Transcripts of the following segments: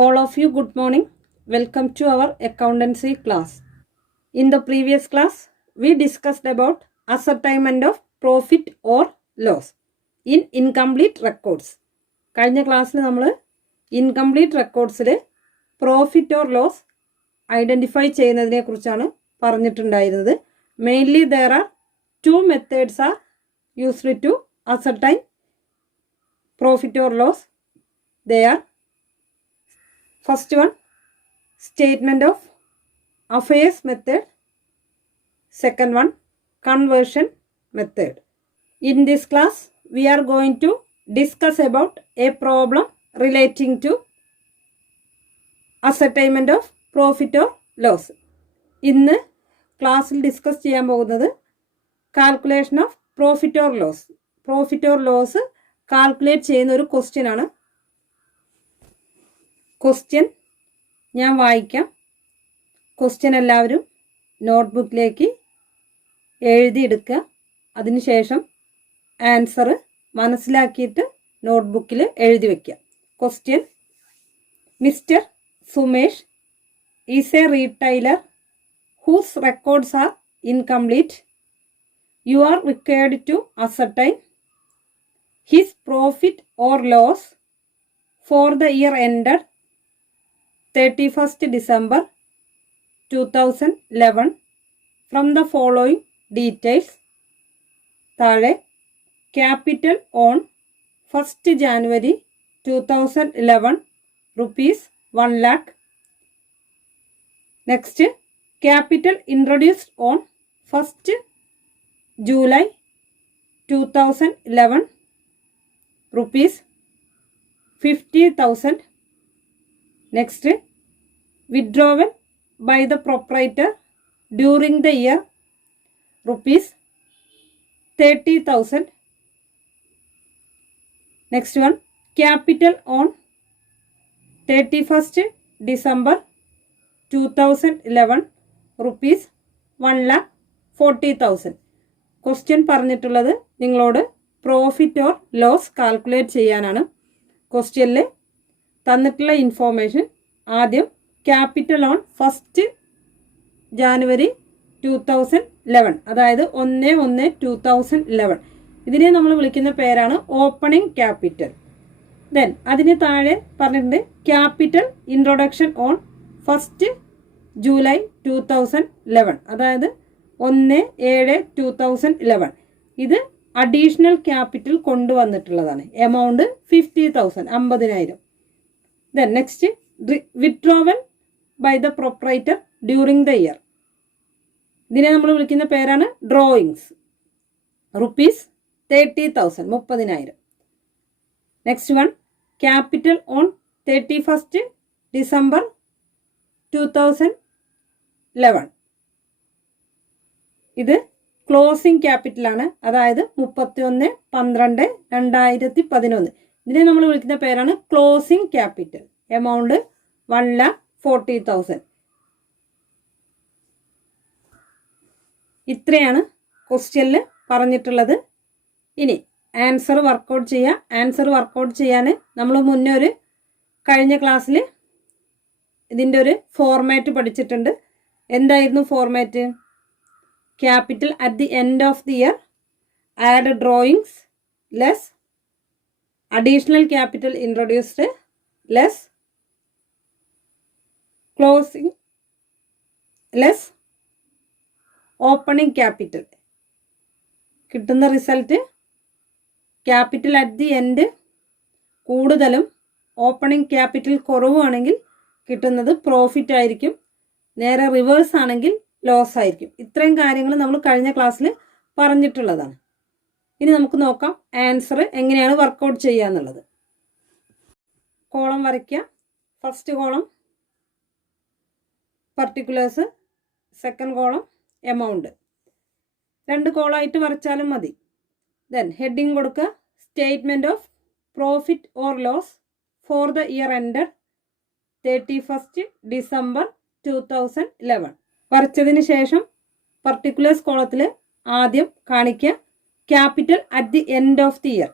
All of you, good morning. Welcome to our accountancy class. In the previous class, we discussed about ascertainment of profit or loss in incomplete records. കഴിഞ്ഞ ക്ലാസ്സിൽ നമ്മൾ incomplete റെക്കോർഡ്സിൽ profit or loss identify ചെയ്യുന്നതിനെ കുറിച്ചാണ് പറഞ്ഞിട്ടുണ്ടായിരുന്നത്. Mainly there are two methods are used to ascertain profit or loss. They are first one, statement of affairs method. Second one, conversion method. In this class, we are going to discuss about a problem relating to ascertainment of profit or loss. ഇന്ന് ക്ലാസ്സിൽ discuss ചെയ്യാൻ പോകുന്നത് calculation of profit or loss. Profit or loss calculate ചെയ്യുന്ന ഒരു question ആണ്. Question ഞാൻ വായിക്കാം. Question എല്ലാവരും നോട്ട്ബുക്കിലേക്ക് എഴുതിയെടുക്കുക. അതിനുശേഷം ആൻസർ മനസ്സിലാക്കിയിട്ട് നോട്ട്ബുക്കിൽ എഴുതി വയ്ക്കുക. Question: mister Sumesh is A retailer whose records are incomplete. You are required to ascertain his profit or loss for the year ended 31st December 2011 from the following details. താഴെ capital on 1st January 2011 rupees 1 lakh. Next, capital introduced on 1st July 2011 rupees 50,000. Next, withdrawal by the proprietor during the year rupees 30,000. Next one, capital on 31st December 2011 rupees 1,40,000. Question പറഞ്ഞിട്ടുള്ളത് നിങ്ങളോട് profit or loss calculate ചെയ്യാനാണ്. ക്വസ്റ്റ്യനിൽ തന്നിട്ടുള്ള information ആദ്യം capital on 1st January 2011, അതായത് 1/1/2011. ഇതിനെ നമ്മൾ വിളിക്കുന്ന പേരാണ് ഓപ്പണിംഗ് ക്യാപിറ്റൽ. ദെൻ അതിന് താഴെ പറഞ്ഞിട്ടുണ്ട് capital introduction on 1st July 2011, അതായത് 1/7/2011. ഇത് അഡീഷണൽ ക്യാപിറ്റൽ കൊണ്ടുവന്നിട്ടുള്ളതാണ്. Amount 50,000, 50,000. Then next, withdrawal by the proprietor during the year. ഇതിനെ നമ്മൾ വിളിക്കുന്ന പേരാണ് drawings, rupees 30,000, 30,000. Next one, capital on 31st December 2011. ഇത് ക്ലോസിംഗ് ക്യാപിറ്റലാണ്, അതായത് 31/12/2011. ഇതിനെ നമ്മൾ വിളിക്കുന്ന പേരാണ് ക്ലോസിംഗ് ക്യാപിറ്റൽ. എമൗണ്ട് 1,40,000. ഇത്രയാണ് ക്വസ്റ്റ്യനിൽ പറഞ്ഞിട്ടുള്ളത്. ഇനി ആൻസർ വർക്കൗട്ട് ചെയ്യുക. ആൻസർ വർക്കൗട്ട് ചെയ്യാൻ നമ്മൾ മുന്നേ കഴിഞ്ഞ ക്ലാസ്സിൽ ഇതിൻ്റെ ഒരു ഫോർമാറ്റ് പഠിച്ചിട്ടുണ്ട്. എന്തായിരുന്നു format? Capital at the end of the year, add drawings, less additional capital introduced, less closing, less opening capital. കിട്ടുന്ന result capital at the end കൂടുതലും ഓപ്പണിംഗ് ക്യാപിറ്റൽ കുറവുമാണെങ്കിൽ കിട്ടുന്നത് പ്രോഫിറ്റ് ആയിരിക്കും. നേരെ റിവേഴ്സ് ആണെങ്കിൽ ലോസ് ആയിരിക്കും. ഇത്രയും കാര്യങ്ങൾ നമ്മൾ കഴിഞ്ഞ ക്ലാസ്സിൽ പറഞ്ഞിട്ടുള്ളതാണ്. ഇനി നമുക്ക് നോക്കാം ആൻസർ എങ്ങനെയാണ് വർക്കൗട്ട് ചെയ്യുക എന്നുള്ളത്. കോളം വരയ്ക്കുക. First column particulars, second column amount. 2 കോളമായിട്ട് വരച്ചാലും മതി. ദെൻ ഹെഡിങ് കൊടുക്കുക, statement of profit or loss for the year ended 31st December 2011. വരച്ചതിന് ശേഷം പർട്ടിക്കുലേഴ്സ് കോളത്തിൽ ആദ്യം കാണിക്കുക capital at the end of the year.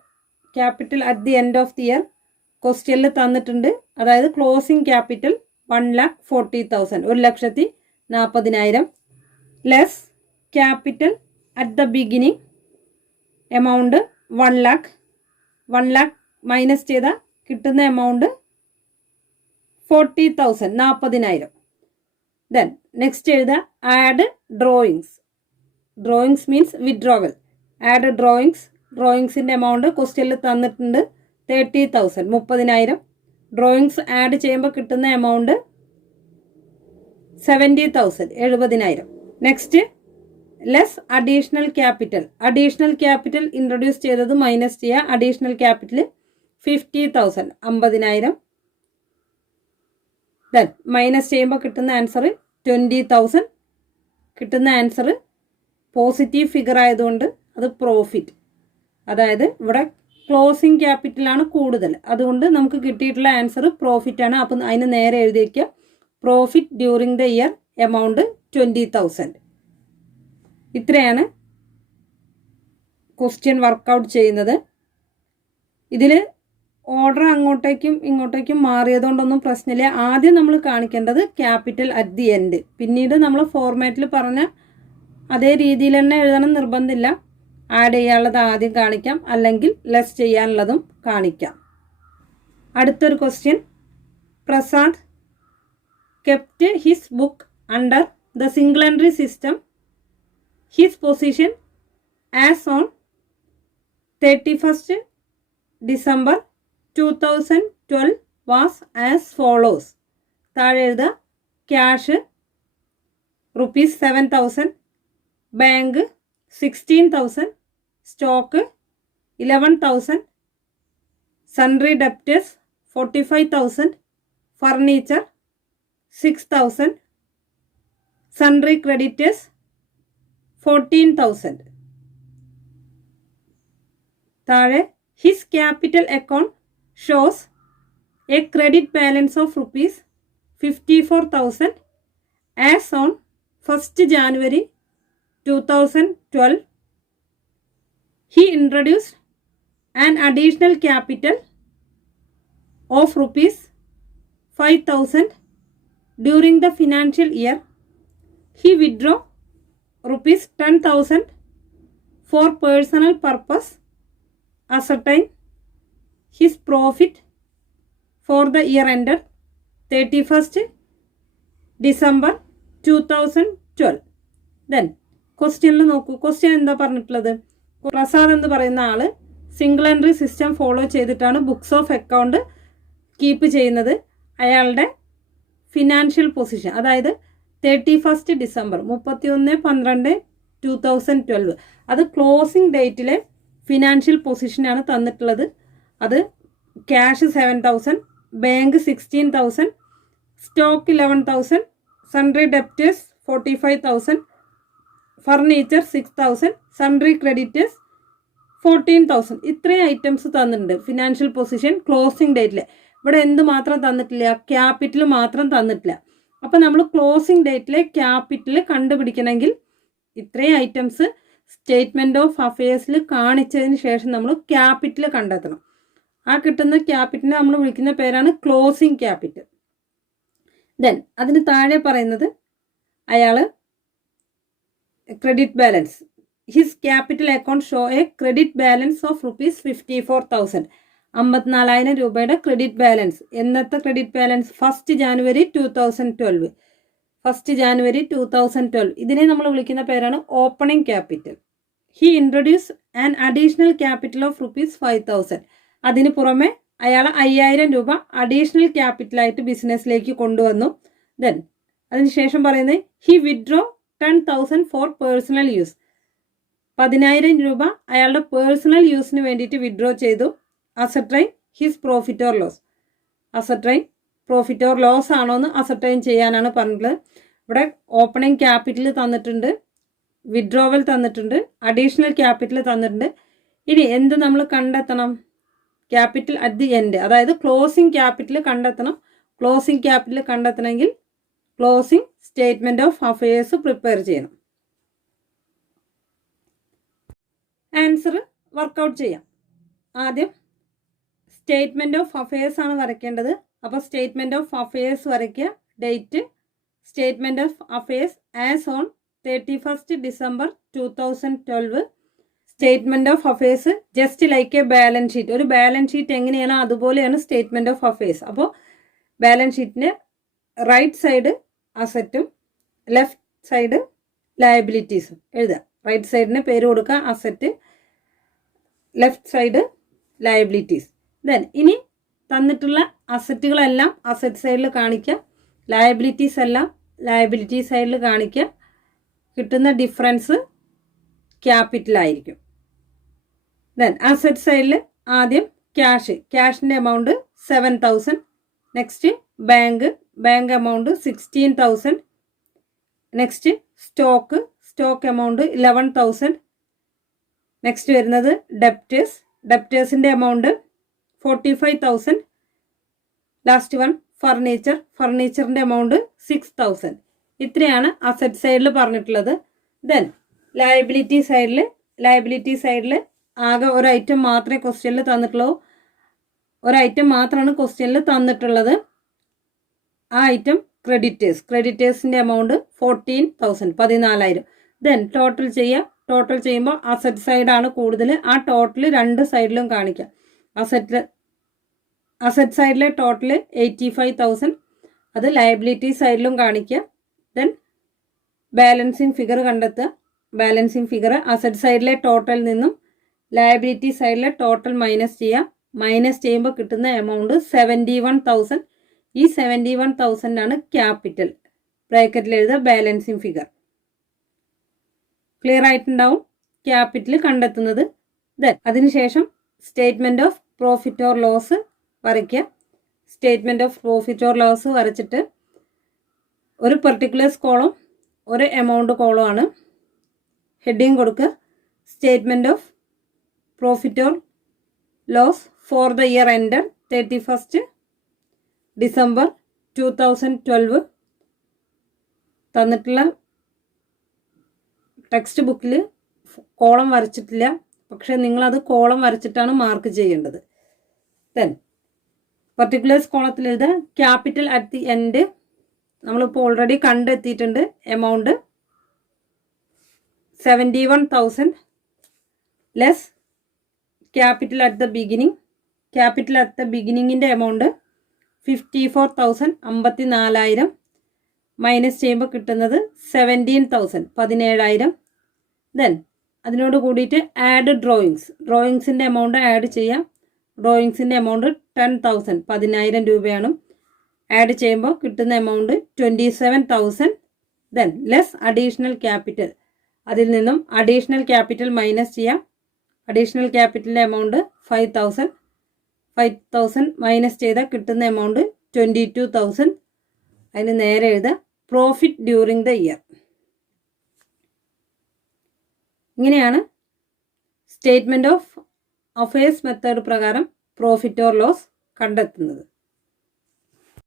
Capital at the end of the year ക്വസ്റ്റ്യനിൽ തന്നിട്ടുണ്ട്. അതായത് closing capital 1,40,000, 1,40,000 less capital at the beginning amount 1 lakh. 1 lakh minus ചെയ്താൽ കിട്ടുന്ന എമൗണ്ട് 40,000, 40,000. ദെൻ നെക്സ്റ്റ് എഴുതുക add drawings. Drawings means withdrawal. Add drawings. ഡ്രോയിങ്സിൻ്റെ amount ക്വസ്റ്റ്യനിൽ തന്നിട്ടുണ്ട് 30,000, 30,000. Drawings add ചെയ്യുമ്പോൾ കിട്ടുന്ന amount 70,000, 70,000. Next less additional capital. Additional capital introduce ചെയ്തത് minus ചെയ്യുക. Additional capital 50,000, 50,000. ദെൻ മൈനസ് ചെയ്യുമ്പോൾ കിട്ടുന്ന ആൻസർ 20,000. കിട്ടുന്ന ആൻസർ പോസിറ്റീവ് ഫിഗർ ആയതുകൊണ്ട് അത് പ്രോഫിറ്റ്. അതായത് ഇവിടെ ക്ലോസിംഗ് ക്യാപിറ്റലാണ് കൂടുതൽ, അതുകൊണ്ട് നമുക്ക് കിട്ടിയിട്ടുള്ള ആൻസർ പ്രോഫിറ്റ് ആണ്. അപ്പം അതിന് നേരെ എഴുതി വയ്ക്കുക profit during the year amount 20,000. ഇത്രയാണ് ക്വസ്റ്റ്യൻ വർക്കൗട്ട് ചെയ്യുന്നത്. ഇതിൽ ഓർഡർ അങ്ങോട്ടേക്കും ഇങ്ങോട്ടേക്കും മാറിയതുകൊണ്ടൊന്നും പ്രശ്നമില്ല. ആദ്യം നമ്മൾ കാണിക്കേണ്ടത് ക്യാപിറ്റൽ അറ്റ് ദി എൻഡ്. പിന്നീട് നമ്മൾ ഫോർമാറ്റിൽ പറഞ്ഞ അതേ രീതിയിൽ തന്നെ എഴുതണം നിർബന്ധമില്ല. ആഡ് ചെയ്യാനുള്ളത് ആദ്യം കാണിക്കാം, അല്ലെങ്കിൽ ലെസ് ചെയ്യാനുള്ളതും കാണിക്കാം. അടുത്തൊരു question. Prasad kept his book under the single entry system. His position as on 31st December 2012 was as follows. താഴെ എഴുതുക cash ₹7,000, bank 16,000, stock 11,000, sundry debtors 45,000, furniture 6,000, sundry creditors 14,000. താഴെ his capital account shows A credit balance of ₹54,000 as on 1st January 2012. He introduced an additional capital of ₹5,000 during the financial year. He withdrew ₹10,000 for personal purpose. Ascertain his profit for the year ended 31st December 2012. Then ക്വസ്റ്റ്യനിൽ നോക്കൂ. Question എന്താ പറഞ്ഞിട്ടുള്ളത്? പ്രസാദ് എന്ന് പറയുന്ന ആള് single entry system follow ചെയ്തിട്ടാണ് books of account keep ചെയ്യുന്നത്. അയാളുടെ ഫിനാൻഷ്യൽ പൊസിഷൻ, അതായത് 31st December 31/12/2012, അത് ക്ലോസിംഗ് ഡേറ്റിലെ ഫിനാൻഷ്യൽ പൊസിഷനാണ് തന്നിട്ടുള്ളത്. അത് cash 7,000, bank 16,000, stock 11,000, sundry debtors 45,000, furniture 6,000, sundry creditors 14,000. ഇത്രയും ഐറ്റംസ് തന്നിട്ടുണ്ട് ഫിനാൻഷ്യൽ പൊസിഷൻ ക്ലോസിംഗ് ഡേറ്റിൽ. ഇവിടെ എന്ത് മാത്രം തന്നിട്ടില്ല? ക്യാപിറ്റൽ മാത്രം തന്നിട്ടില്ല. അപ്പം നമ്മൾ ക്ലോസിംഗ് ഡേറ്റിലെ ക്യാപിറ്റൽ കണ്ടുപിടിക്കണമെങ്കിൽ ഇത്രയും ഐറ്റംസ് സ്റ്റേറ്റ്മെൻറ്റ് ഓഫ് അഫയേഴ്സിൽ കാണിച്ചതിന് ശേഷം നമ്മൾ ക്യാപിറ്റൽ കണ്ടെത്തണം. ആ കിട്ടുന്ന ക്യാപിറ്റലിനെ നമ്മൾ വിളിക്കുന്ന പേരാണ് ക്ലോസിംഗ് ക്യാപിറ്റൽ. ദെൻ അതിന് താഴെ പറയുന്നത് അയാൾ credit balance. His capital account show a credit balance of ₹54,000, 54,000 രൂപയുടെ ക്രെഡിറ്റ് ബാലൻസ്. എന്നത്തെ credit balance? 1st January 2012. 1st January 2012. ഇതിനെ നമ്മൾ വിളിക്കുന്ന പേരാണ് opening capital. He introduce an additional capital of ₹5,000. അതിന് പുറമെ അയാൾ 5,000 രൂപ അഡീഷണൽ ക്യാപിറ്റലായിട്ട് ബിസിനസ്സിലേക്ക് കൊണ്ടുവന്നു. ദെൻ അതിനുശേഷം പറയുന്നത് he withdraw 10,000 for personal use. 10,000 രൂപ അയാളുടെ പേഴ്സണൽ യൂസിന് വേണ്ടിയിട്ട് വിഡ്രോ ചെയ്തു. Ascertain his profit or loss. Ascertain profit or loss ആണോ എന്ന് അസർട്ടൈൻ ചെയ്യാനാണ് പറഞ്ഞിട്ടുള്ളത്. ഇവിടെ ഓപ്പണിംഗ് ക്യാപിറ്റൽ തന്നിട്ടുണ്ട്, വിഡ്രോവൽ തന്നിട്ടുണ്ട്, അഡീഷണൽ ക്യാപിറ്റൽ തന്നിട്ടുണ്ട്. ഇനി എന്ത് നമ്മൾ കണ്ടെത്തണം? ക്യാപിറ്റൽ അറ്റ് ദി എൻഡ്, അതായത് ക്ലോസിംഗ് ക്യാപിറ്റൽ കണ്ടെത്തണം. ക്ലോസിംഗ് ക്യാപിറ്റൽ കണ്ടെത്തണമെങ്കിൽ closing statement of affairs prepare ചെയ്യണം. ആൻസർ വർക്കൗട്ട് ചെയ്യാം. ആദ്യം സ്റ്റേറ്റ്മെൻറ്റ് ഓഫ് അഫയേഴ്സ് ആണ് വരയ്ക്കേണ്ടത്. അപ്പോൾ സ്റ്റേറ്റ്മെൻറ്റ് ഓഫ് അഫയേഴ്സ് വരയ്ക്കുക. Date statement of affairs as on 31st December 2012. Statement of affairs just like a balance sheet. ഒരു balance sheet എങ്ങനെയാണോ അതുപോലെയാണ് statement of affairs. അപ്പോൾ ബാലൻസ് ഷീറ്റിന് റൈറ്റ് സൈഡ് അസറ്റും ലെഫ്റ്റ് സൈഡ് ലയബിലിറ്റീസും എഴുതുക. റൈറ്റ് സൈഡിന് പേര് കൊടുക്കുക asset, left side liabilities. Then ഇനി തന്നിട്ടുള്ള അസറ്റുകളെല്ലാം അസറ്റ് സൈഡിൽ കാണിക്കുക, ലയബിലിറ്റീസ് എല്ലാം ലയബിലിറ്റി സൈഡിൽ കാണിക്കുക. കിട്ടുന്ന ഡിഫറൻസ് ക്യാപിറ്റലായിരിക്കും. ദെൻ അസറ്റ് സൈഡിൽ ആദ്യം ക്യാഷിൻ്റെ amount 7,000. Next bank amount 16,000. Next stock amount 11,000. Next വരുന്നത് ഡെപ്റ്റേഴ്സിൻ്റെ എമൗണ്ട് 45,000. ലാസ്റ്റ് വൺ ഫർണിച്ചറിൻ്റെ എമൗണ്ട് 6,000. ഇത്രയാണ് അസറ്റ് സൈഡിൽ പറഞ്ഞിട്ടുള്ളത്. ദെൻ ലയബിലിറ്റി സൈഡിൽ ആകെ ഒരു ഐറ്റം മാത്രമേ ക്വസ്റ്റ്യനിൽ തന്നിട്ടുള്ളൂ. ഒരു ഐറ്റം മാത്രമാണ് ക്വസ്റ്റ്യനിൽ തന്നിട്ടുള്ളത്. ആ ഐറ്റം ക്രെഡിറ്റേഴ്സിൻ്റെ എമൗണ്ട് 14,000, 14,000. ദെൻ ടോട്ടൽ ചെയ്യുമ്പോൾ അസറ്റ് സൈഡാണ് കൂടുതൽ. ആ ടോട്ടൽ രണ്ട് സൈഡിലും കാണിക്കുക. അസറ്റ് സൈഡിലെ ടോട്ടൽ 85,000, അത് ലയബിലിറ്റി സൈഡിലും കാണിക്കുക. ദെൻ ബാലൻസിങ് ഫിഗർ കണ്ടെത്തുക. ബാലൻസിങ് ഫിഗർ അസറ്റ് സൈഡിലെ ടോട്ടൽ നിന്നും ലയബിലിറ്റി സൈഡിലെ ടോട്ടൽ മൈനസ് ചെയ്യുക. മൈനസ് ചെയ്യുമ്പോൾ കിട്ടുന്ന എമൗണ്ട് 71,000. ഈ 71,000 ആണ് ക്യാപിറ്റൽ. ബ്രാക്കറ്റിൽ എഴുതുക ബാലൻസിങ് ഫിഗർ. ക്ലിയർ ആയിട്ടുണ്ടാവും ക്യാപിറ്റൽ കണ്ടെത്തുന്നത്. ദെൻ അതിനുശേഷം statement of profit or loss വരയ്ക്കുക. Statement of profit or loss വരച്ചിട്ട് ഒരു പെർട്ടിക്കുലേഴ്സ് കോളം ഒരു എമൗണ്ട് കോളം ആണ്. ഹെഡിങ് കൊടുക്കുക statement of profit or loss for the year ended 31st December 2012. തന്നിട്ടുള്ള ടെക്സ്റ്റ് ബുക്കിൽ കോളം വരച്ചിട്ടില്ല, പക്ഷേ നിങ്ങളത് കോളം വരച്ചിട്ടാണ് മാർക്ക് ചെയ്യേണ്ടത്. ദെൻ പർട്ടിക്കുലേഴ്സ് കോളത്തിൽ എഴുതുക ക്യാപിറ്റൽ അറ്റ് ദി എൻഡ്. നമ്മളിപ്പോൾ ഓൾറെഡി കണ്ടെത്തിയിട്ടുണ്ട്. Amount 71,000 less capital at the beginning. Capital at the ബിഗിനിങ്ങിൻ്റെ എമൗണ്ട് 54,000, 54,000. മൈനസ് ചെയ്യുമ്പോൾ കിട്ടുന്നത് 17,000, 17,000. ദെൻ അതിനോട് കൂടിയിട്ട് ആഡ് ഡ്രോയിങ്സിൻ്റെ എമൗണ്ട് ആഡ് ചെയ്യാം. ഡ്രോയിങ്സിൻ്റെ എമൗണ്ട് 10,000, 10,000 രൂപയാണ്. ആഡ് ചെയ്യുമ്പോൾ കിട്ടുന്ന amount 27,000. Then less additional capital, അതിൽ നിന്നും അഡീഷണൽ ക്യാപിറ്റൽ മൈനസ് ചെയ്യാം. അഡീഷണൽ ക്യാപിറ്റലിൻ്റെ എമൗണ്ട് 5,000 മൈനസ് ചെയ്താൽ കിട്ടുന്ന എമൗണ്ട് 22,000. അതിന് നേരെ എഴുതുക പ്രോഫിറ്റ് ഡ്യൂറിങ് ദ ഇയർ. ഇങ്ങനെയാണ് സ്റ്റേറ്റ്മെൻറ്റ് ഓഫ് അഫയേഴ്സ് മെത്തേഡ് പ്രകാരം പ്രോഫിറ്റ് ഓർ ലോസ് കണ്ടെത്തുന്നത്.